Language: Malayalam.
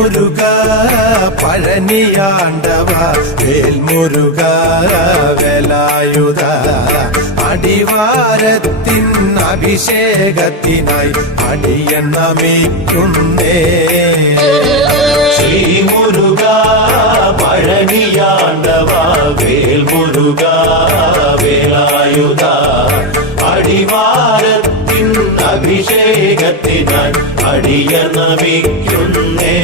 മുരുക പഴനിയാണ്ടവ വേൽമുരുക വേലായുധ അടിവാരത്തിൻ അഭിഷേകത്തിനായി അടിയൻ നമിക്കുന്നേ. ശ്രീമുരുക പഴനിയാണ്ടവ വേൽമുരുക വേലായുധ അടിവാരത്തിൻ അഭിഷേകത്തിനായി അടിയൻ നമിക്കുന്നേ.